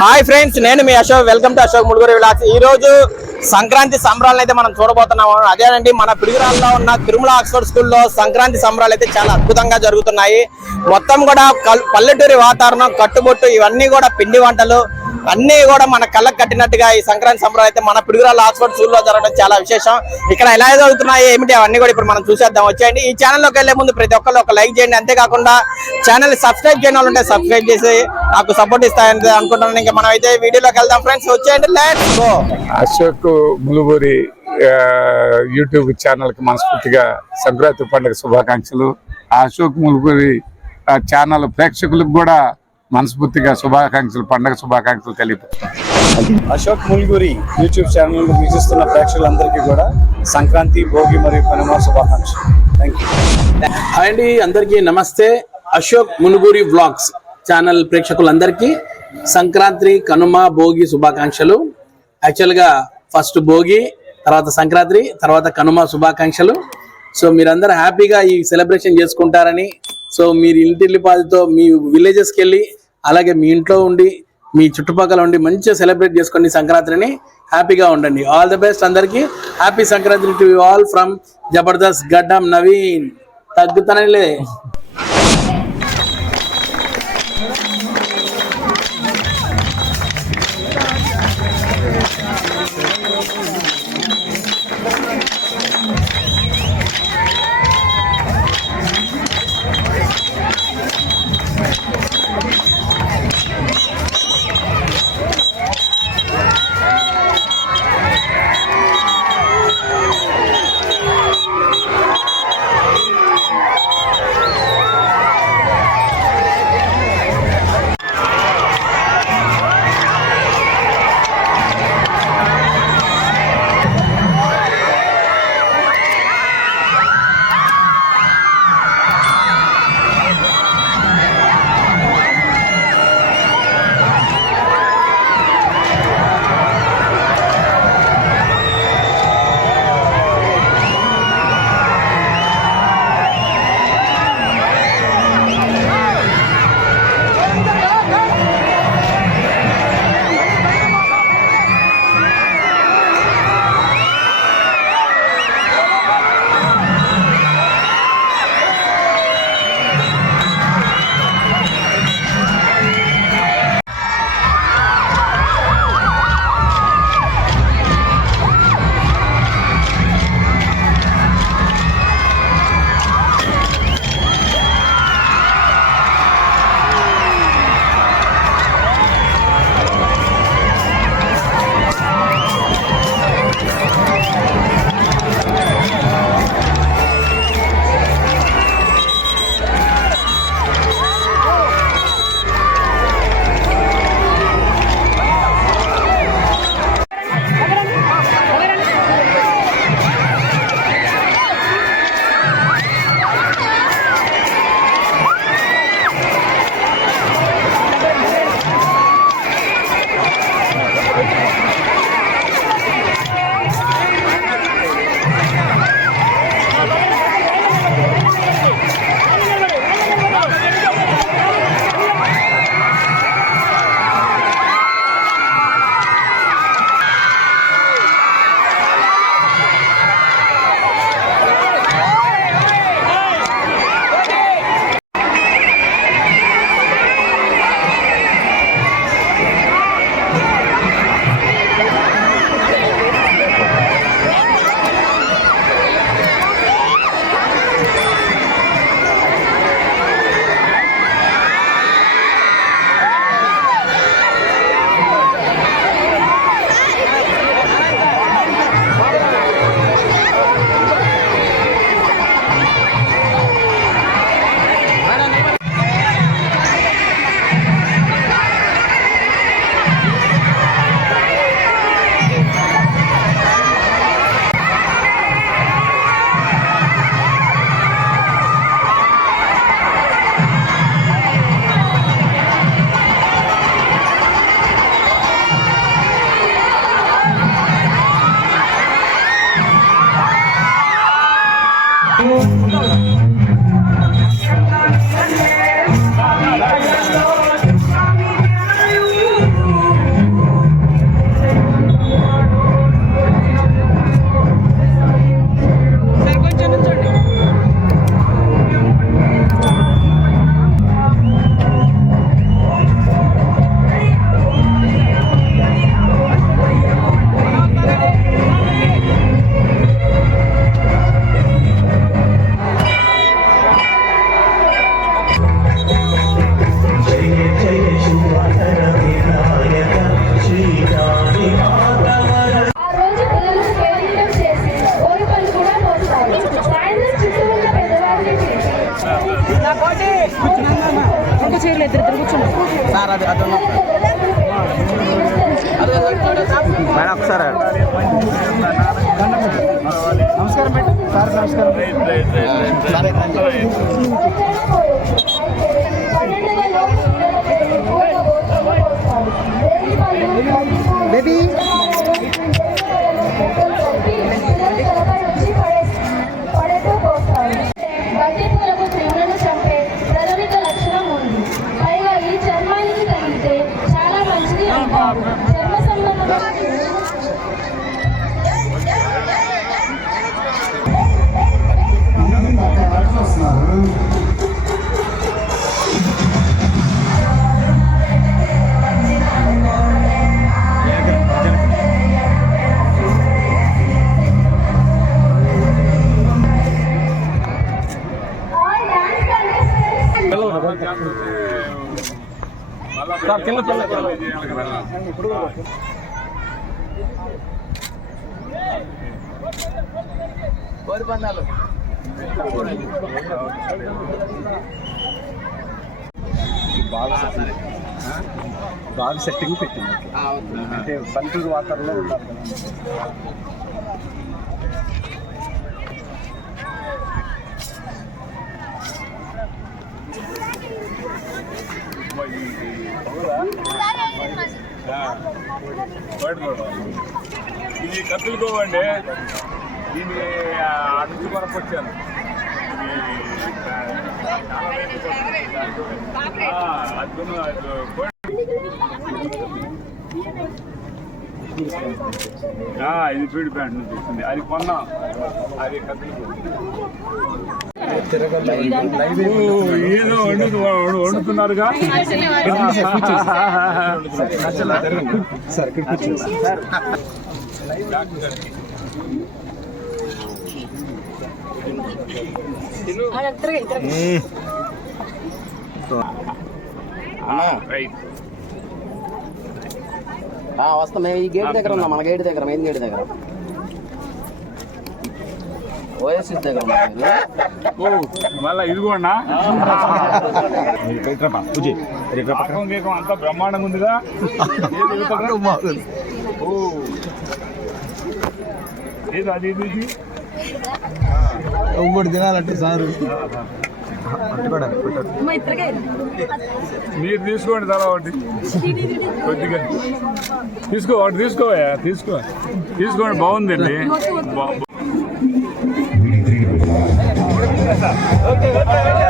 Hi friends నేను మీ Ashok. Welcome to Ashok ముడుగురు విలాస్. ఈ రోజు సంక్రాంతి సంబరాలను అయితే మనం చూడబోతున్నాము. అదేనండి మన పిడుగురాల్లో ఉన్న తిరుమల ఆక్స్ఫర్డ్ స్కూల్లో సంక్రాంతి సంబరాలు అయితే చాలా అద్భుతంగా జరుగుతున్నాయి. మొత్తం కూడా పల్లెటూరి వాతావరణం కట్టుబొట్టు ఇవన్నీ కూడా పిండి వంటలు. అన్ని కూడా మన కళ్ళకు కట్టినట్టుగా ఈ సంక్రాంతి సంబరాలు అయితే మన పిడుగురాల ఆక్స్ఫర్డ్ స్కూల్లో జరగడం చాలా విశేషం. ఇక్కడ ఎలా జరుగుతున్నాయి ఏమిటి అవన్నీ కూడా ఇప్పుడు మనం చూసేద్దాం. వచ్చేయండి. ఈ ఛానల్లోకి వెళ్ళే ముందు ప్రతి ఒక్కరు ఒక లైక్ చేయండి. అంతేకాకుండా ఛానల్ సబ్స్క్రైబ్ చేయని వాళ్ళు ఉంటే సబ్స్క్రైబ్ చేసి నాకు సపోర్ట్ ఇస్తాయని అనుకుంటున్నాను. ఇంకా మనం అయితే వీడియోలోకి వెళ్దాం ఫ్రెండ్స్. వచ్చేయండి. Let's go Ashok Muluguri YouTube ఛానల్కి మనస్ఫూర్తిగా సంక్రాంతి పండుగ శుభాకాంక్షలు. ఆ అశోక్ ములుబూరి ఆ, ఛానల్ ప్రేక్షకులకు కూడా మనస్ఫూర్తిగా శుభాకాంక్షలు పండుగ శుభాకాంక్షలు తెలియపరుస్తున్నాను అశోక్ ముల్గురి యూట్యూబ్ ఛానల్ వీక్షిస్తున్న ప్రేక్షకులందరికీ కూడా సంక్రాంతి భోగి మరియు కనుమ శుభాకాంక్షలు. థ్యాంక్ యూ హాయ్ అండి అందరికీ నమస్తే. అశోక్ మునుగూరి వ్లాగ్స్ ఛానల్ ప్రేక్షకులందరికీ సంక్రాంతి కనుమ భోగి శుభాకాంక్షలు. యాక్చువల్గా ఫస్ట్ భోగి తర్వాత సంక్రాంతి తర్వాత కనుమ శుభాకాంక్షలు. సో మీరందరూ హ్యాపీగా ఈ సెలబ్రేషన్ చేసుకుంటారని. సో మీరు ఇంటిల్లిపాదితో మీ విలేజెస్కి వెళ్ళి అలాగే మీ ఇంట్లో ఉండి మీ చుట్టుపక్కల ఉండి మంచిగా సెలబ్రేట్ చేసుకోండి సంక్రాంతిని హ్యాపీగా ఉండండి. ఆల్ ది బెస్ట్ అందరికీ. Happy Sankranti to all from Jabardasth Gaddam Naveen తగ్గుతానలే. Baby బాగా సెట్టింగ్ పెట్టింది. అంటే పల్లెటూరు వాతావరణంలో ఉండాలి కదా. ఇది కత్తులు పోవండి. దీన్ని అడుగు వరకు వచ్చాను ఇది ఫీడ్ ప్యాంట్ నుంచి వచ్చింది. అది కొన్నాం. అది కత్తులు ఏదో వండు వండుతున్నారుగా సార్ వస్తాం. మేము ఈ గేట్ దగ్గర ఉన్నాం మన గేట్ దగ్గర మెయిన్ గేట్ దగ్గర. ఓఎస్ఎస్ దగ్గర. మళ్ళా ఇదిగోండా అంతా బ్రహ్మాండంగా ఉందిగా? ఏది అది ఇది ఇది? ఇంకోటి తినాలంటే సారు. మీరు తీసుకోండి తల ఒకటి. కొద్దిగా. తీసుకో ఒకటి తీసుకోవా తీసుకో. తీసుకోండి బాగుందండి. vete, vete.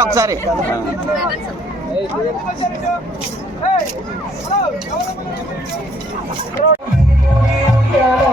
కలపండి అందరూ ఒకసారి Ladies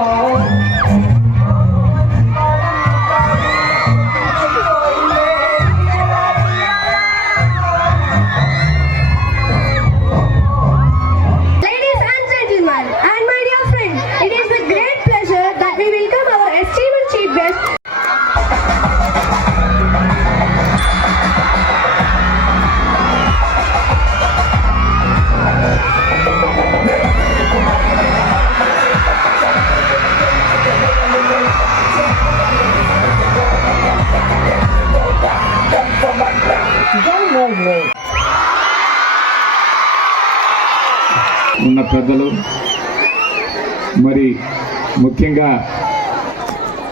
ముఖ్యంగా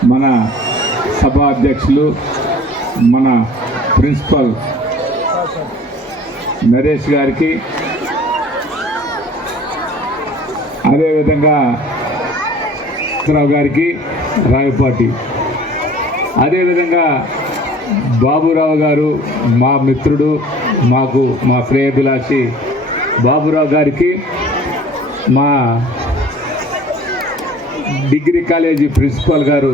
మన సభా అధ్యక్షులు మన ప్రిన్సిపల్ నరేష్ గారికి అదేవిధంగా రావు గారికి రాయపాటి. అదేవిధంగా బాబురావు గారు మా మిత్రుడు మాకు మా శ్రేయభిలాషి. బాబురావు గారికి మా డిగ్రీ కాలేజీ ప్రిన్సిపాల్ గారు.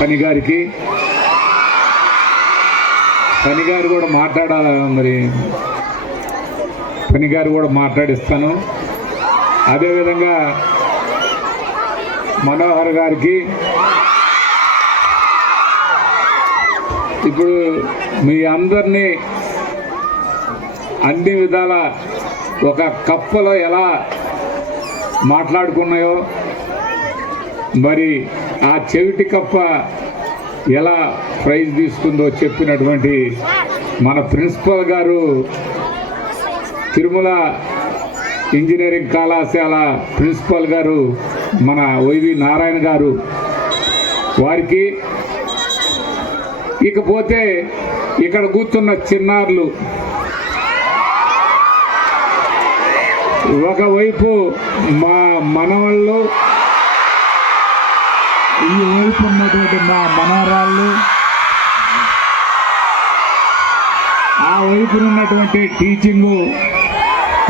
పని గారికి. పని గారు కూడా మాట్లాడాల మరి? పని గారు కూడా మాట్లాడిస్తాను. అదేవిధంగా మనోహర్ గారికి ఇప్పుడు మీ అందరినీ అన్ని విధాల ఒక కప్పలో ఎలా మాట్లాడుకున్నాయో మరి ఆ చెవిటి కప్ప ఎలా ప్రైజ్ తీసుకుందో చెప్పినటువంటి మన ప్రిన్సిపల్ గారు తిరుమల ఇంజనీరింగ్ కళాశాల ప్రిన్సిపల్ గారు మన వైవి నారాయణ గారు వారికి. ఇకపోతే ఇక్కడ కూర్చున్న చిన్నారులు ఒకవైపు మా మనవాళ్ళు ఈ వైపు ఉన్నటువంటి మా మనవరాళ్ళు ఆ వైపు ఉన్నటువంటి టీచింగు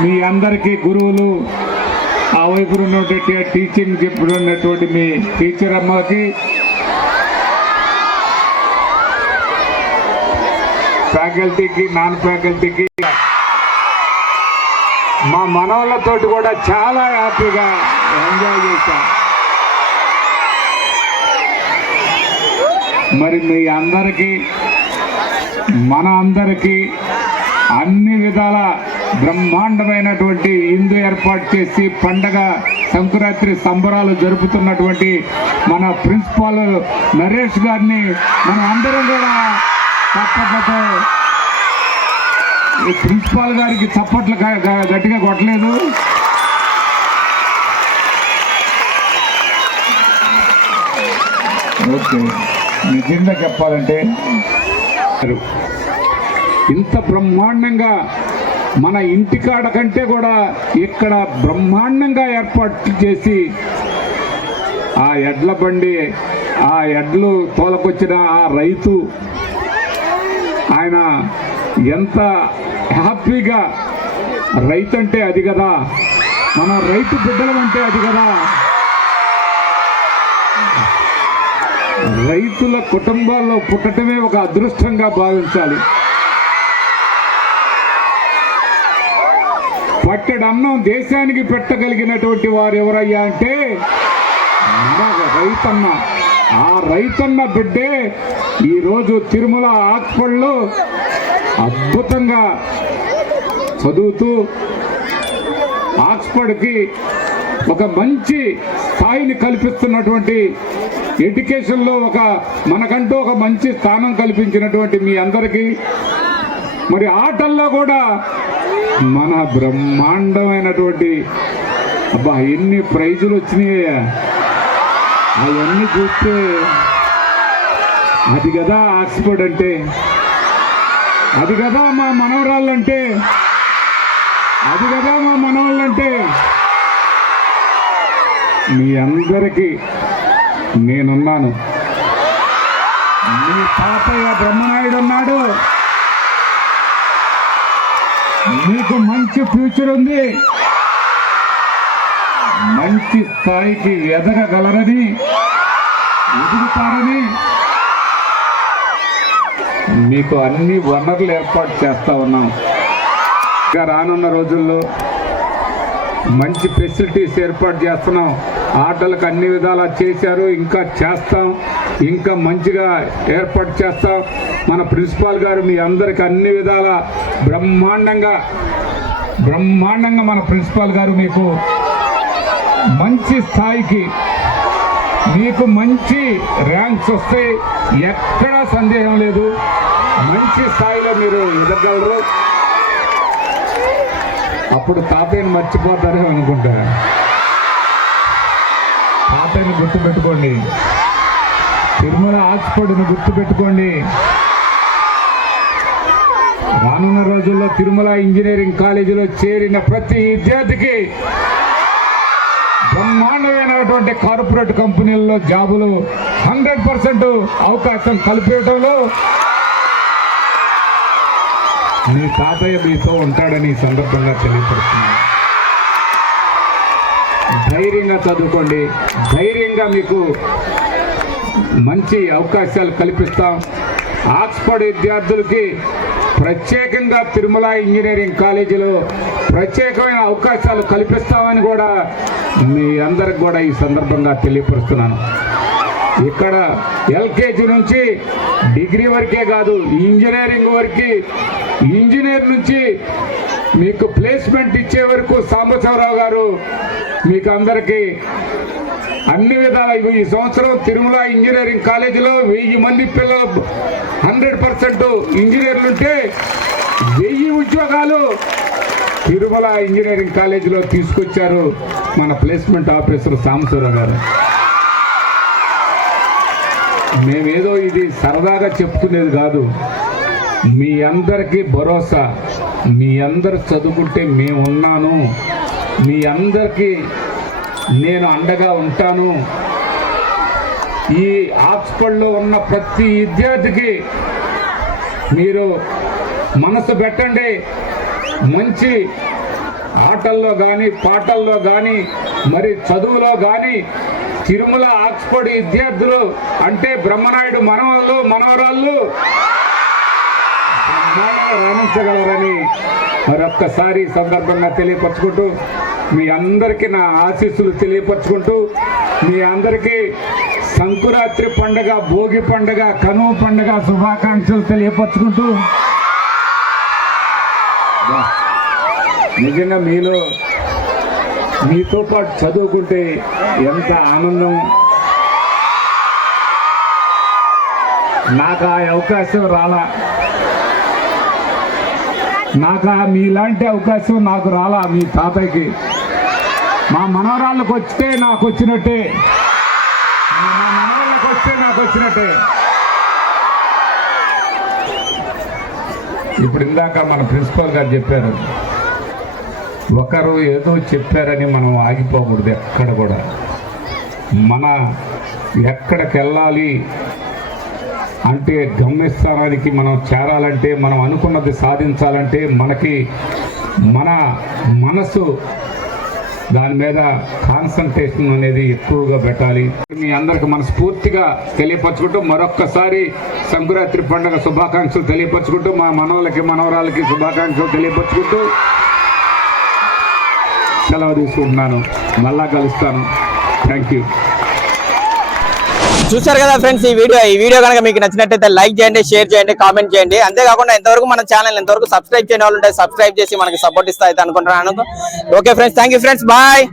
మీ అందరికీ గురువులు ఆ వైపు ఉన్నటువంటి టీచింగ్ ఉన్నటువంటి మీ టీచర్ అమ్మకి ఫ్యాకల్టీకి నాన్ ఫ్యాకల్టీకి మా మనవాళ్ళతోటి కూడా చాలా హ్యాపీగా ఎంజాయ్ చేశాం. మరి మీ అందరికీ మన అందరికీ అన్ని విధాల బ్రహ్మాండమైనటువంటి ఇందు ఏర్పాటు చేసి పండగ సంక్రాంతి సంబరాలు జరుపుతున్నటువంటి మన ప్రిన్సిపాల్ నరేష్ గారిని మనం అందరం కూడా చప్పట్లతో ప్రిన్సిపాల్ గారికి చప్పట్లు గట్టిగా కొట్టలేదు. ఓకే. నిజంగా చెప్పాలంటే ఇంత బ్రహ్మాండంగా మన ఇంటికాడ కంటే కూడా ఇక్కడ బ్రహ్మాండంగా ఏర్పాటు చేసి ఆ ఎడ్ల బండి ఆ ఎడ్లు తోలకొచ్చిన ఆ రైతు ఆయన ఎంత హ్యాపీగా రైతు అంటే అది కదా. మన రైతు బిడ్డలం అంటే అది కదా. రైతుల కుటుంబాల్లో పుట్టటమే ఒక అదృష్టంగా భావించాలి. పట్టెడన్నం దేశానికి పెట్టగలిగినటువంటి వారు ఎవరయ్యా అంటే రైతన్న. ఆ రైతన్న బిడ్డే ఈరోజు తిరుమల ఆక్పళ్ళు అద్భుతంగా చదువుతూ ఆక్స్ఫర్డ్కి ఒక మంచి స్థాయిని కల్పిస్తున్నటువంటి ఎడ్యుకేషన్లో ఒక మనకంటూ ఒక మంచి స్థానం కల్పించినటువంటి మీ అందరికీ. మరి ఆటల్లో కూడా మన బ్రహ్మాండమైనటువంటి అబ్బా ఎన్ని ప్రైజులు వచ్చినాయ్యా అవన్నీ చూస్తే అది కదా ఆక్స్ఫర్డ్ అంటే. అది కదా మా మనవరాళ్ళంటే. అది కదా మా మనవాళ్ళంటే. మీ అందరికీ నేనున్నాను. మీ తాతయ్య బ్రహ్మనాయుడు ఉన్నాడు మీకు మంచి ఫ్యూచర్ ఉంది. మంచి స్థాయికి ఎదగగలరని ఎదుగుతారని మీకు అన్ని వనరులు ఏర్పాటు చేస్తూ ఉన్నాం. ఇంకా రానున్న రోజుల్లో మంచి ఫెసిలిటీస్ ఏర్పాటు చేస్తున్నాం. ఆటలకు అన్ని విధాలా చేశారు ఇంకా చేస్తాం ఇంకా మంచిగా ఏర్పాటు చేస్తాం. మన ప్రిన్సిపాల్ గారు మీ అందరికి అన్ని విధాల బ్రహ్మాండంగా బ్రహ్మాండంగా మన ప్రిన్సిపాల్ గారు మీకు మంచి స్థాయికి మీకు మంచి ర్యాంక్స్ వస్తాయి ఎక్కడా సందేహం లేదు. మంచి స్థాయిలో మీరు ఎదగలరు అప్పుడు తాతయ్యను మర్చిపోతారేమో అనుకుంటా తాతయ్యని గుర్తుపెట్టుకోండి. తిరుమల ఆక్స్ఫర్డ్ని గుర్తుపెట్టుకోండి. రానున్న రోజుల్లో తిరుమల ఇంజనీరింగ్ కాలేజీలో చేరిన ప్రతి విద్యార్థికి బ్రహ్మాండమైనటువంటి కార్పొరేట్ కంపెనీల్లో జాబులు హండ్రెడ్ పర్సెంట్ అవకాశం కల్పించడంలో మీ తాతయ్య మీతో ఉంటాడని ఈ సందర్భంగా తెలియపరుస్తున్నాను. ధైర్యంగా చదువుకోండి. ధైర్యంగా మీకు మంచి అవకాశాలు కల్పిస్తాం. ఆక్స్ఫర్డ్ విద్యార్థులకి ప్రత్యేకంగా తిరుమల ఇంజనీరింగ్ కాలేజీలో ప్రత్యేకమైన అవకాశాలు కల్పిస్తామని కూడా మీ అందరికి కూడా ఈ సందర్భంగా తెలియపరుస్తున్నాను. ఇక్కడ ఎల్కేజీ నుంచి డిగ్రీ వరకే కాదు ఇంజనీరింగ్ వరకు ఇంజనీర్ నుంచి మీకు ప్లేస్మెంట్ ఇచ్చే వరకు సాంబశివరావు గారు మీకు అందరికీ అన్ని విధాల ఈ సంవత్సరం తిరుమల ఇంజనీరింగ్ కాలేజీలో వెయ్యి మంది పిల్లలు హండ్రెడ్ పర్సెంట్ ఇంజనీర్లు ఉంటే వెయ్యి ఉద్యోగాలు తిరుమల ఇంజనీరింగ్ కాలేజీలో తీసుకొచ్చారు మన ప్లేస్మెంట్ ఆఫీసర్ సాంబశివరావు గారు. మేమేదో ఇది సరదాగా చెప్తునేది కాదు. మీ అందరికీ భరోసా. మీ అందరు చదువుకుంటే మేమున్నాను. మీ అందరికీ నేను అండగా ఉంటాను. ఈ ఆక్స్ఫర్డ్లో ఉన్న ప్రతి విద్యార్థికి మీరు మనసు పెట్టండి. మంచి ఆటల్లో కానీ పాటల్లో కానీ మరి చదువులో కానీ తిరుమల ఆక్స్ఫర్డ్ విద్యార్థులు అంటే బ్రహ్మనాయుడు మనవాళ్ళు మనవరాళ్ళు రాణించగలరని మరొక్కసారి సందర్భంగా తెలియపరచుకుంటూ మీ అందరికీ నా ఆశీస్సులు తెలియపరచుకుంటూ మీ అందరికీ సంకురాత్రి పండగ భోగి పండగ కనుమ పండగ శుభాకాంక్షలు తెలియపరచుకుంటూ నిజంగా మీలో మీతో పాటు చదువుకుంటే ఎంత ఆనందం? నాకు ఆ అవకాశం రాలా. నాకు ఆ మీలాంటి అవకాశం నాకు రాలా మీ తాతయ్యకి. మా మనవరాళ్ళకి వస్తే నాకు వచ్చినట్టే. మా మనవరాళ్ళకి వస్తే నాకు వచ్చినట్టే. ఇప్పుడు ఇందాక మన ప్రిన్సిపాల్ గారు చెప్పారు. ఒకరు ఏదో చెప్పారని మనం ఆగిపోకూడదు ఎక్కడ కూడా. మన ఎక్కడికి వెళ్ళాలి అంటే గమ్యస్థానానికి మనం చేరాలంటే మనం అనుకున్నది సాధించాలంటే మనకి మన మనసు దాని మీద కాన్సన్ట్రేషన్ అనేది ఎక్కువగా పెట్టాలి. మీ అందరికి మనస్ఫూర్తిగా తెలియపరచుకుంటూ మరొక్కసారి సంక్రాంతి పండుగ శుభాకాంక్షలు తెలియపరచుకుంటూ మా మనవలకి మనవరాలకి శుభాకాంక్షలు తెలియపరచుకుంటూ సెలవు తీసుకుంటున్నాను. మళ్ళా కలుస్తాను. థ్యాంక్ యూ చూశారు కదా ఫ్రెండ్స్ ఈ వీడియో. ఈ వీడియో కనుక మీకు నచ్చినట్టయితే లైక్ చేయండి షేర్ చేయండి కామెంట్ చేయండి. అంతేకాకుండా ఇంతవరకు మన ఛానల్ ఇంతవరకు సబ్స్క్రైబ్ చేయని వాళ్ళు ఉంటే సబ్స్క్రైబ్ చేసి మనకి సపోర్ట్ ఇస్తా అయితే అనుకుంటున్నాను. Okay friends thank you friends bye